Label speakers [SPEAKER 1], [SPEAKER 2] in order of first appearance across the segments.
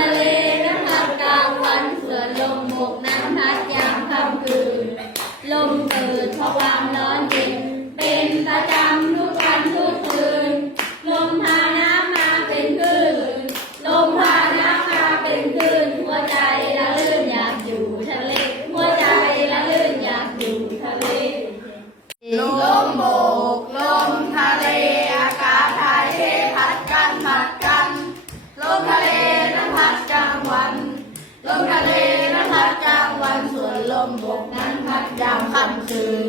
[SPEAKER 1] ทะเลน้ำพัดกลางวันสวนลมบกน้ำพัดยามค่ำคืน ลมเกิดเพราะความร้อนเย็น เป็นประจำทุกวันทุกคืน ลมพาน้ำมาเป็นคลื่น ลมพาน้ำมาเป็นคลื่น หัวใจละลื่นอยากอยู่ทะเล หัวใจละลื่นอยากอยู่ทะเล
[SPEAKER 2] ลมบก มทะเลนั้นพัดกลางวันส่วนลมบกนั้นพัดยามค่ำคืน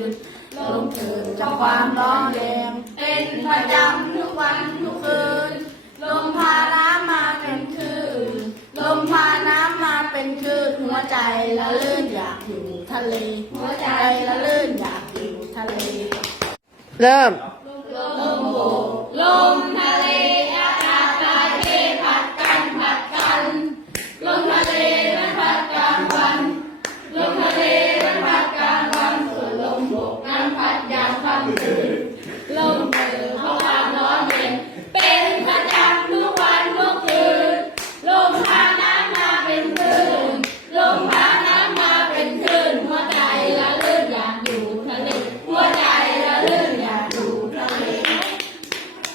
[SPEAKER 2] ลมเกิดจากความร้อนแรงเป็นประจำทุกวันทุกคืน ลมพาน้ำมาเป็นคลื่นลมพาน้ำมาเป็นคลื่นหัวใจละลื่นอยากอยู่ทะเล
[SPEAKER 1] หัวใจล
[SPEAKER 2] ะลื่นอยากอยู่ทะเล
[SPEAKER 3] เริ่ม ล
[SPEAKER 1] มทะเล พั